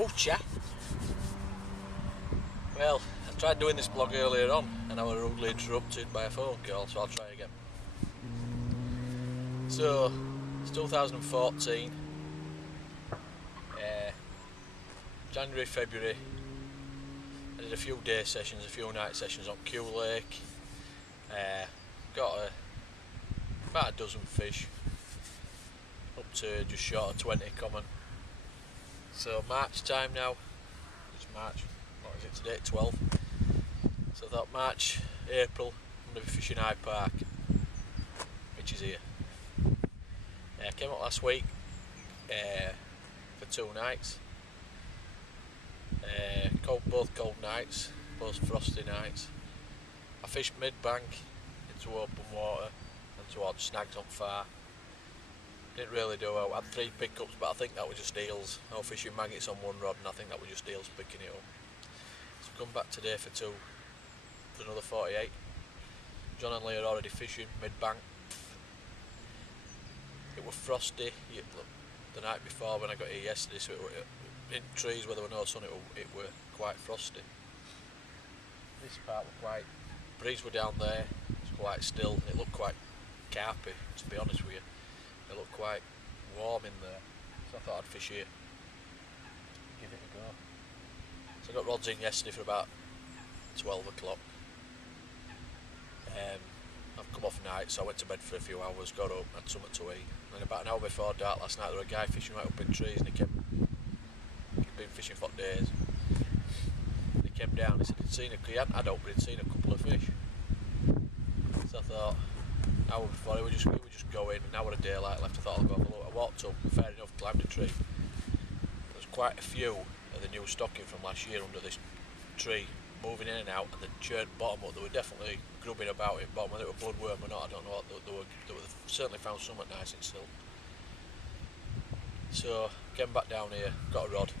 Mucha. Well, I tried doing this vlog earlier on and I was rudely interrupted by a phone call, so I'll try again. So, it's 2014, January, February. I did a few day sessions, a few night sessions on Q Lake. Got about a dozen fish, up to just short of 20 common. So March time now, it's March, what is it today, 12. So I thought March, April, I'm going to be fishing Hyde Park, which is here. I came up last week for 2 nights, both cold nights, both frosty nights. I fished mid-bank into open water and towards snags on far. Didn't really do well. I had 3 pickups, but I think that was just eels. I was fishing maggots on one rod and I think that was just eels picking it up. So I've come back today for 2, for another 48. John and Lee are already fishing mid-bank. It was frosty the night before when I got here yesterday, so it were, in trees where there were no sun, it were quite frosty. This part was quite, breeze were down there, it's quite still, it looked quite carpy, to be honest with you. It looked quite warm in there, so I thought I'd fish here, give it a go. So I got rods in yesterday for about 12 o'clock. I've come off night, so I went to bed for a few hours, got up, had something to eat. And about an hour before dark last night there was a guy fishing right up in trees and he'd been fishing for days. And he came down, he said he hadn't had out, but he'd seen a couple of fish. So I thought, an hour before we were just going, an hour of daylight left, I thought I'll go have a look. I walked up, fair enough, climbed a tree. There's quite a few of the new stocking from last year under this tree, moving in and out, and the churned bottom up. They were definitely grubbing about it bottom, whether it was bloodworm or not, I don't know what they were certainly found something nice in silt. So came back down here, got a rod,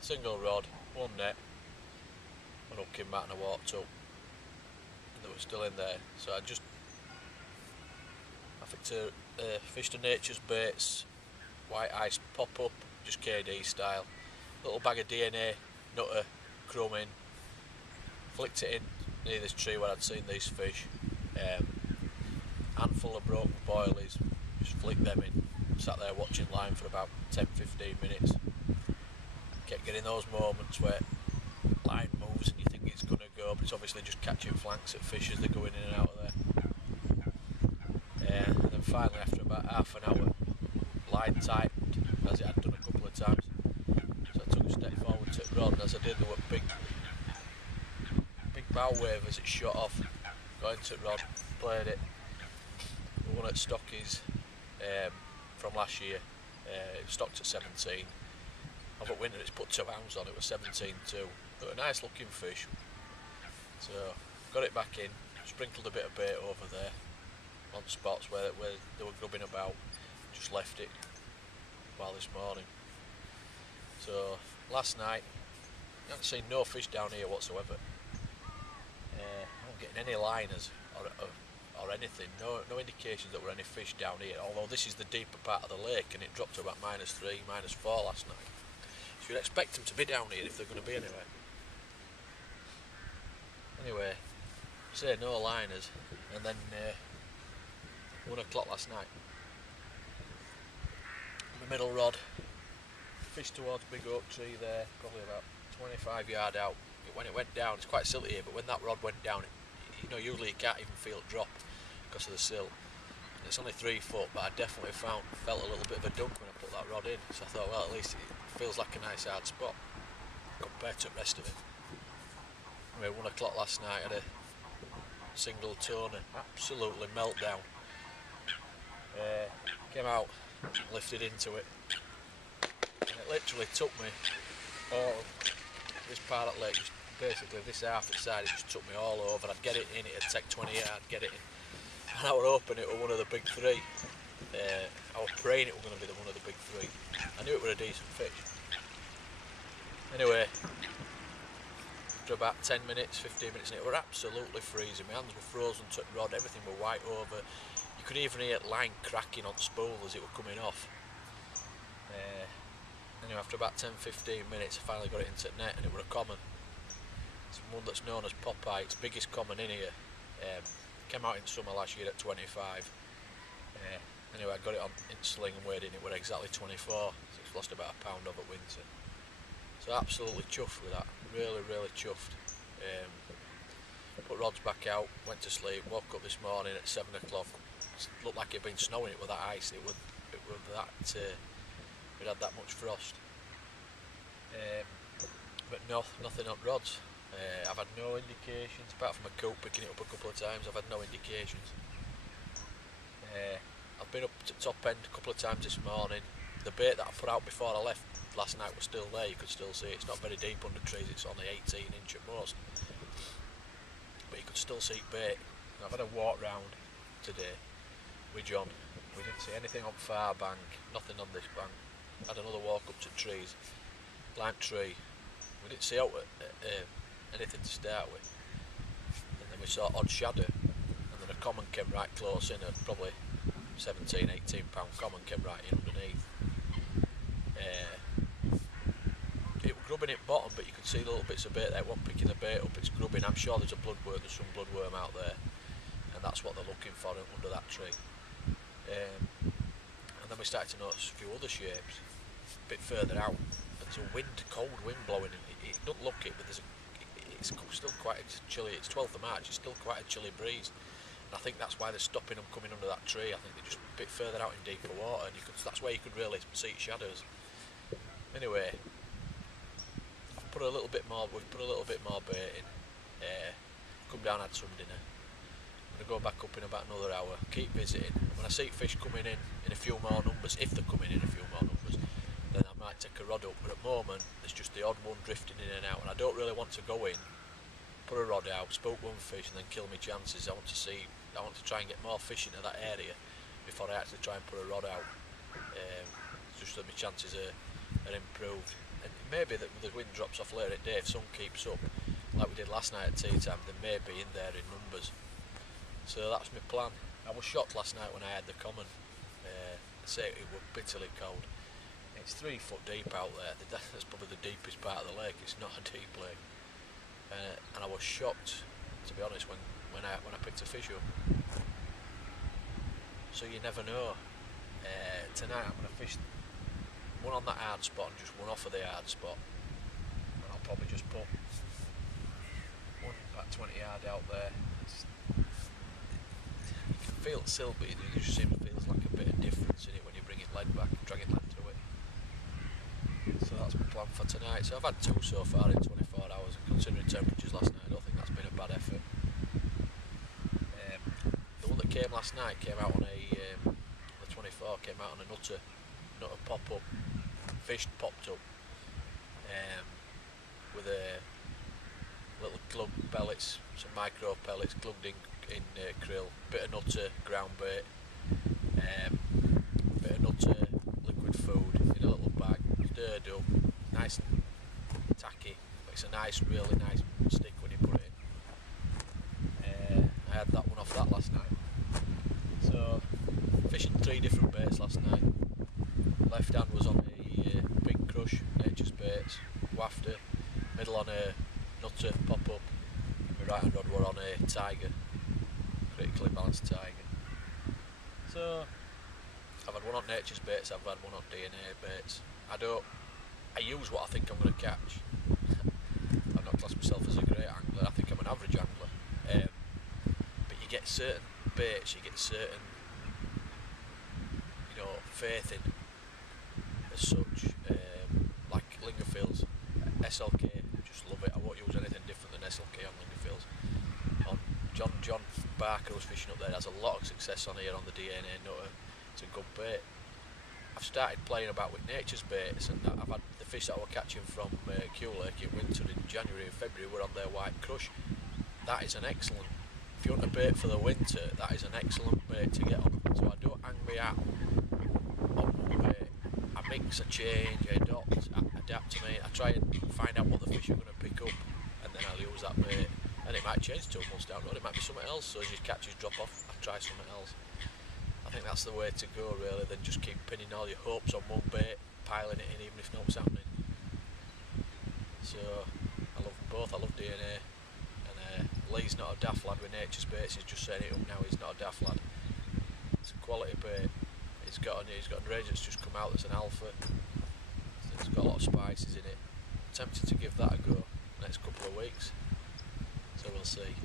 single rod, 1 net, went up, came back and I walked up and they were still in there. So I fished a Nature's Baits white ice pop up, just KD style, little bag of DNA, nutter, crumb in, flicked it in near this tree where I'd seen these fish, handful of broken boilies, just flicked them in, sat there watching line for about 10-15 minutes, kept getting those moments where line moves and you think it's going to go, but it's obviously just catching flanks at fish as they're going in and out of there. And then finally after about half an hour, line tightened as it had done a couple of times, so I took a step forward to the rod, and as I did there were big bow wave as it shot off, got into the rod, played it. The one at Stockies from last year, it was stocked at 17. Over winter it's put 2 ounces on, it was 17.2. They were a nice looking fish. So got it back in, sprinkled a bit of bait over there on spots where they were grubbing about, just left it while this morning. So last night, I haven't seen no fish down here whatsoever. I'm not getting any liners or anything, no indications that there were any fish down here, although this is the deeper part of the lake and it dropped to about -3, -4 last night. So you'd expect them to be down here if they're going to be anywhere. Anyway, say no liners, and then 1 o'clock last night, my middle rod, fished towards big oak tree there, probably about 25 yard out. When it went down, it's quite silty here, but when that rod went down, usually you can't even feel it drop because of the silt. And it's only 3 foot, but I definitely felt a little bit of a dunk when I put that rod in. So I thought, well, at least it feels like a nice hard spot compared to the rest of it. Anyway, 1 o'clock last night, I had a single toner, absolutely meltdown. Came out, lifted into it, and it literally took me all this part of the lake, just basically this half side, it just took me all over. I'd get it in, it'd take 20 yards, get it in, and I was hoping it was one of the big 3. I was praying it was going to be one of the big 3. I knew it was a decent fish. Anyway, after about 10 minutes, 15 minutes, and it were absolutely freezing. My hands were frozen to the rod, everything were white over. You could even hear line cracking on spool as it were coming off. Anyway, after about 10-15 minutes I finally got it into net, and it were a common. It's one that's known as Popeye. It's biggest common in here. Came out in summer last year at 25. Anyway, I got it on in sling and weighed it, and it were exactly 24, so it's lost about a pound over winter. So absolutely chuffed with that, really chuffed. Put rods back out, went to sleep, woke up this morning at 7 o'clock. It looked like it had been snowing, it with that ice, it was that, it had that much frost. But no, nothing on rods. I've had no indications, apart from a coot picking it up a couple of times. I've had no indications. I've been up to top end a couple of times this morning. The bait that I put out before I left last night was still there, you could still see it. It's not very deep under trees, it's only 18 inch at most, but you could still see bait. And I've had a walk round today with John. We didn't see anything on far bank, nothing on this bank. Had another walk up to trees, lime tree. We didn't see out anything to start with, and then we saw odd shadow, and then a common came right close in, probably 17-18 pound common came right in underneath. It was grubbing at bottom, but you could see little bits of bait there. It wasn't picking the bait up, it's grubbing. I'm sure there's a bloodworm, there's some bloodworm out there, and that's what they're looking for under that tree. And then we started to notice a few other shapes a bit further out. There's a wind, cold wind blowing in. It don't look it, but it's still quite chilly. It's 12th of March, it's still quite a chilly breeze. And I think that's why they're stopping them coming under that tree. I think they're just a bit further out in deeper water, and that's where you could really see shadows. Anyway, we've put a little bit more bait in. Come down, had some dinner. I'm going to go back up in about another hour, keep visiting. When I see fish coming in a few more numbers, if they're coming in a few more numbers, then I might take a rod up. But at the moment, there's just the odd one drifting in and out, and I don't really want to go in, put a rod out, spook one fish, and then kill my chances. I want to try and get more fish into that area before I actually try and put a rod out. Just so my chances are improved. And maybe that the wind drops off later in the day, if sun keeps up, like we did last night at tea time, they may be in there in numbers. So that's my plan. I was shocked last night when I had the common. I say it was bitterly cold. It's 3 foot deep out there. That's probably the deepest part of the lake. It's not a deep lake. And I was shocked, to be honest, when I picked a fish up. So you never know. Tonight I'm going to fish one on that hard spot and just one off of the hard spot. And I'll probably just put one about 20 yard out there. You can feel it still, but it just seems feels like a bit of difference in it when you bring it lead back, dragging lead to it. So that's my plan for tonight. So I've had 2 so far in 24 hours, and considering temperatures last night, I don't think that's been a bad effort. The one that came last night came out on the 24, came out on a nutter pop-up. Fish popped up with a little glug pellets, some micro pellets glugged in krill, bit of nutter, ground bait, bit of nutter, liquid food in a little bag, stirred up, nice and tacky. It's a nice, really nice stick when you put it in. I had that one off that last night. So fishing 3 different baits last night. Left hand was on a big crush, nature's baits, wafter. Middle on a nutter pop up. My right hand rod were on a tiger, critically balanced tiger. So I've had one on nature's baits, I've had one on DNA baits. I use what I think I'm going to catch. I've not classed myself as a great angler, I think I'm an average angler. But you get certain baits, you get certain, faith in as such, like Lingerfields, SLK, just love it. I won't use anything different than SLK on Lingerfields. On John Barker was fishing up there, has a lot of success on here on the DNA nutter. It's a good bait. I've started playing about with nature's baits, and I've had the fish that I was catching from Q Lake in winter in January and February were on their white crush. That is an excellent, if you want a bait for the winter, that is an excellent bait to get on. So I don't hang me out on one bait. I mix, I change, I adapt to me. I try and find out what the fish are going to pick up, and then I'll use that bait. And it might change 2 months down the road, it might be something else. So as your catches drop off, I try something else. I think that's the way to go, really, than just keep pinning all your hopes on one bait, piling it in even if nothing's happening. So I love them both. I love DNA, and Lee's not a daft lad with Nature's Baits. He's just setting it up now. He's not a daft lad. It's a quality bait. He's got a range that's just come out that's an alpha. It's got a lot of spices in it. I'm tempted to give that a go next couple of weeks. So we'll see.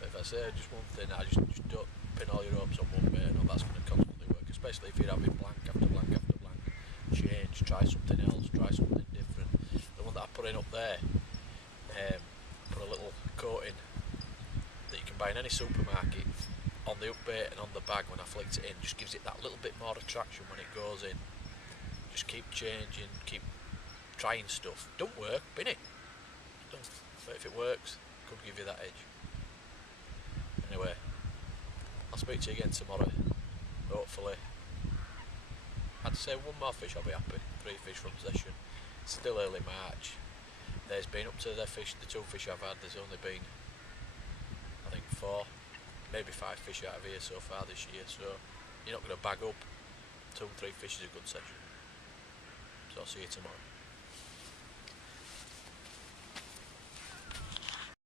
But if I say just one thing, I just don't pin all your hopes on one bait. I know that's going to constantly work, especially if you're having blank after blank after blank. Change, try something else, try something different. The one that I put in up there, put a little coating that you can buy in any supermarket on the up bait and on the bag. When I flicked it in, just gives it that little bit more attraction when it goes in. Just keep changing, keep trying stuff. Don't work, bin it. Don't. But if it works, it could give you that edge. Anyway, I'll speak to you again tomorrow. Hopefully. I'd say one more fish, I'll be happy. 3 fish from possession. Still early March. There's been up to the 2 fish I've had, there's only been, I think 4, maybe 5 fish out of here so far this year, so you're not going to bag up. 2 or 3 fish is a good session. So I'll see you tomorrow.